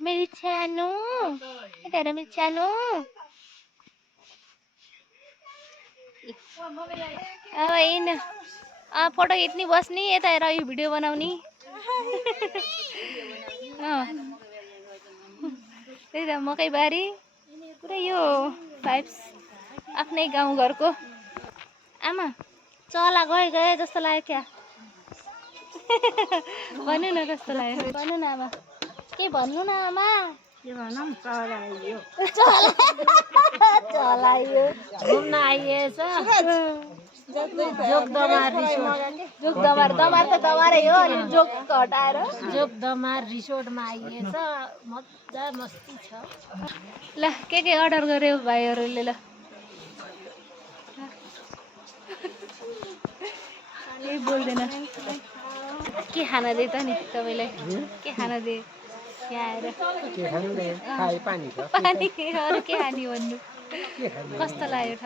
Miliciano, ada Miliciano. अब in photo खिच्ने बस्ने यता हेर यो भिडियो बनाउने त्यही त मकैबारी पुरै यो भाइब्स आफ्नै गाउँघरको। आमा चला गए जस्तो लाग्यो क्या भन्नु न कस्तो लाग्यो भन्नु न आमा के भन्नु न आमा के भनौँ चलायो घुम्न आइएछ जोगदमार त दमारै हो अनि जोग हटाएर जोगदमार रिसोर्टमा आइएछ मजा मस्ती छ। ल के अर्डर गर्यो भाइहरूले ल केही बोल्दैन के खाना दे त नि तपाईँलाई के खाना दे यहाँ आएर पानी अरू के खाने भन्नु कस्तो लाग्यो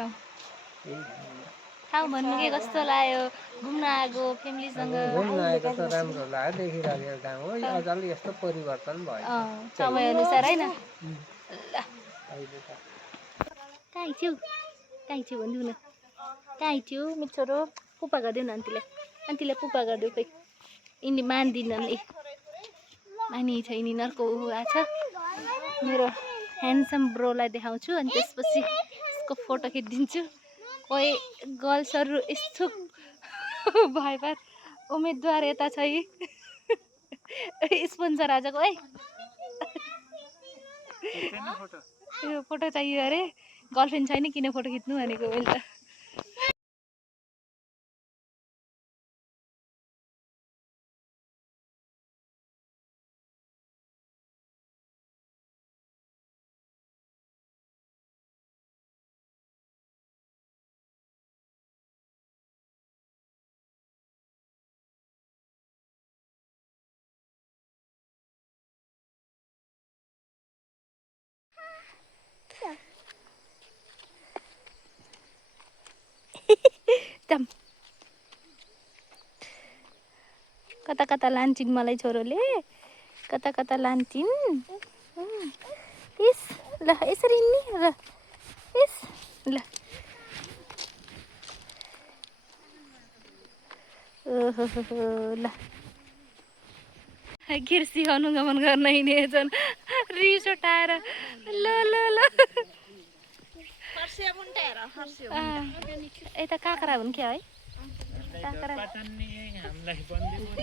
ठाउँ भन्नु के कस्तो लाग्यो घुम्न आएको फ्यामिलीसँग घुम्न आएको त राम्रो लाग्यो देखिरहेको ठाउँ हो अझै यस्तो परिवर्तन भयो समय अनुसार हैन। ल कहाँ हिँड्छौ भन्दिउ न कहाँ हिँड्छौ मेरो छोरो पुप्पा गरिदेऊ न आन्टीलाई पुप्पा गरिदेऊ खै यिनी मान्दिनन् ए मानी छैन यिनीहरूको आछ। मेरो ह्यान्डसम ब्रोलाई देखाउँछु अनि त्यसपछि यसको फोटो खिचिदिन्छु। कोही गर्ल्सहरू इच्छुक भए उम्मेदवार यता छ है स्पोन्सर आजको है यो फोटो चाहियो अरे गर्लफ्रेन्ड छैन किन फोटो खिच्नु भनेको मैले त। कता कता लान्छिन् मलाई छोरोले, कता कता लान्छिन्। इस ल यसरी नि ल इस ल ओहो ल गिर सिकाउनु गमन गर्न हिँडेछन् रिस उठाएर ल ल ल यता काँक्रा हुन् क्या है काँक्रा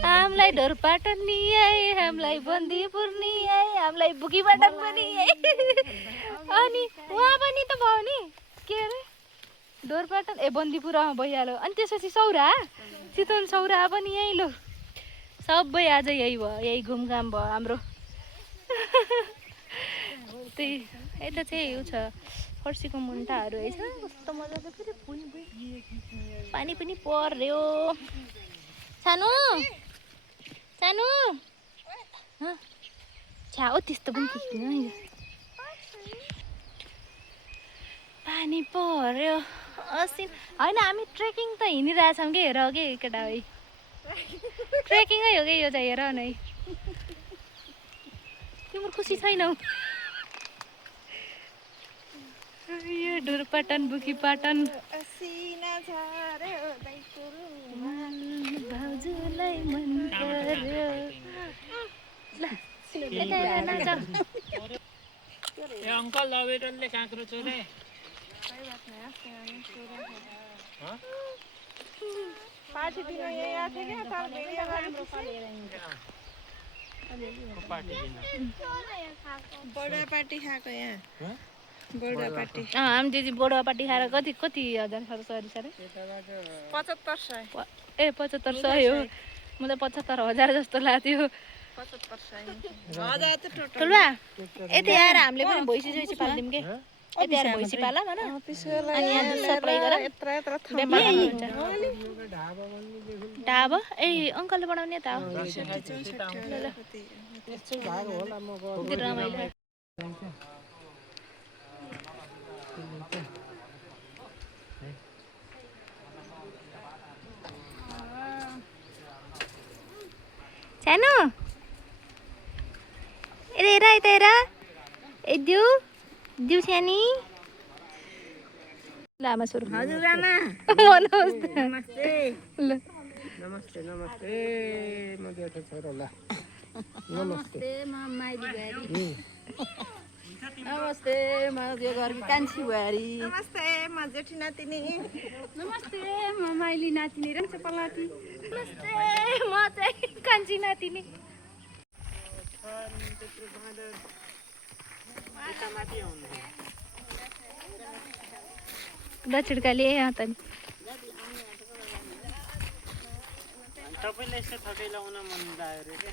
हामीलाई ढोरपाटन नि आए हामीलाई बन्दीपुर नि आए हामीलाई बुकीपाटन पनि आए अनि उहाँ पनि त भयो नि के अरे ढोरपाटन ए बन्दीपुर भइहाल्यो अनि त्यसपछि सौरा चितवन सौरा पनि यहीँ लो सबै आज यही भयो यही घुमघाम भयो हाम्रो त्यही यता चाहिँ यो छ फर्सीको मुन्टाहरू है छ कस्तो मजाको फेरि फुल पानी पनि पर्यो सानो सानो छ्या ओ त्यस्तो पनि खिच्नु पानी पर्यो असिन होइन हामी ट्रेकिङ त हिँडिरहेछौँ कि हेर कि केटा है ट्रेकिङै हो कि यो चाहिँ हेर नै तिम्रो खुसी छैनौ यो ढोरपाटन बुकीपाटन भाउजूलाई मन पर्यो ल यता हेर नाच अंकल लवेटनले काँक्रो चोरे पार्टी दिन यही आएको थियो क्या तर भिडियो गरेको बडा पार्टी खाएको यहाँ बडा पार्टी हामी दिदी बडुवा पार्टी खाएर कति कति हजार खर्च गरिस् अरे 7500 ए 7500 हो म त 75,000 जस्तो लाग्थ्यो 7500 हजार त टोटल ठुलबा यति आएर हामीले पनि भैँसी जोइसी पाल्दिउँ के यति आएर भैँसी पाला भन अनि यहाँ दुध सप्लाई गर बेपार हुन्छ ढाबा ए अङ्कलले बनाउने त हो रमाइलो सानो हेर यता हेर ए दिउ दिउ सानी लामा सुरु हजुर आमा नमस्ते ल नमस्ते नमस्ते म जेठो छोरो ल नमस्ते म माइली बुहारी नमस्ते म यो घरकी कान्छी बुहारी नमस्ते म जेठी नातिनी नमस्ते म माइली नातिनी रन्छ पलाती नमस्ते म चाहिँ कान्छी नातिनी दक्षिणकाली यहाँ त तपाईँलाई यस्तो थकै लाउन मन लाग्यो रे